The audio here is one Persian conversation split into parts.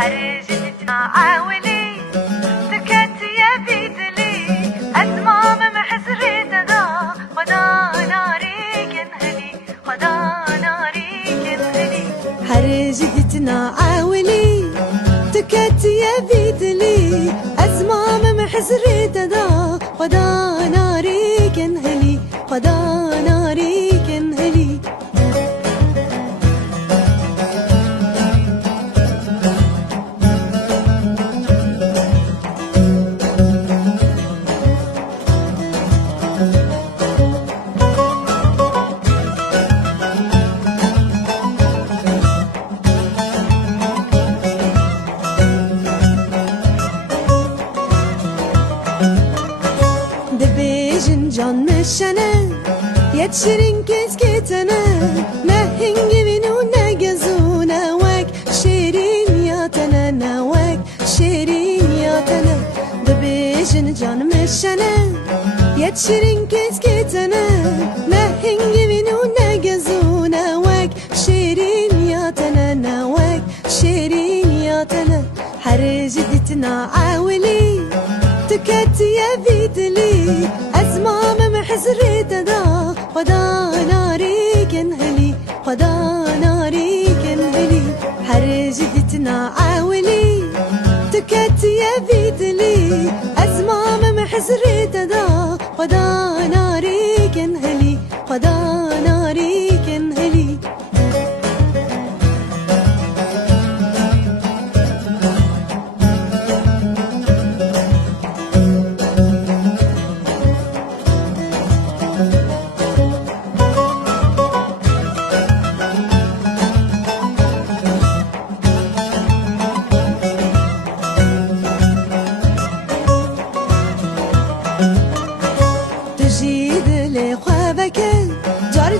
حرجتنا عاولي تكت يا بيدلي أزمام محزري تدا خدا ناري كنهلي خدا ناري كنهلي حرجتنا عاولي تكت يا بيدلي أزمام محزري تدا خدا ناري كنهلي خدا ناري كنهلي Can meşene yetşirin kesketene ne hingivinu ne gezune vek şirin yatene ne vek şirin yatene debejin can meşene yetşirin kesketene ne hingivinu ne gezune vek şirin yatene ne vek şirin yatene حرجتنا عاولي تكت يا بيدلي أزمام محزري تدا خدا ناري كنهلي خدا ناري كنهلي حرجتنا عاولي تكت يا بيدلي أزمام محزري تدا خدا ناري كنهلي خدا ناري كنهلي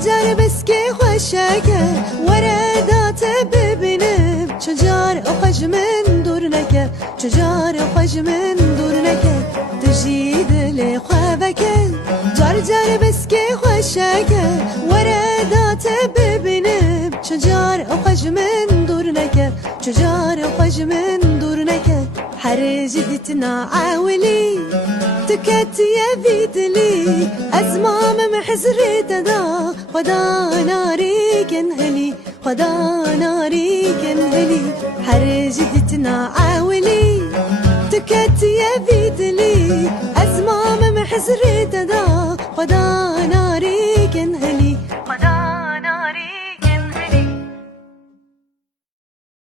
جار بسكي خوشاكه وردات ببنم چجار خوش من دورنکه چجار خوش من دورنکه تجید لی خوابکه جار بسكي خوشاكه وردات ببنم چجار خوش من دورنکه چجار خوش من دورنکه حرجتنا عاولي تكت يا بيدلي أزمام محزري تدا خدا ناري كنهلي خدا ناري كنهلي حرجتنا عاولي تكت يا بيدلي أزمام محزري تدا خدا ناري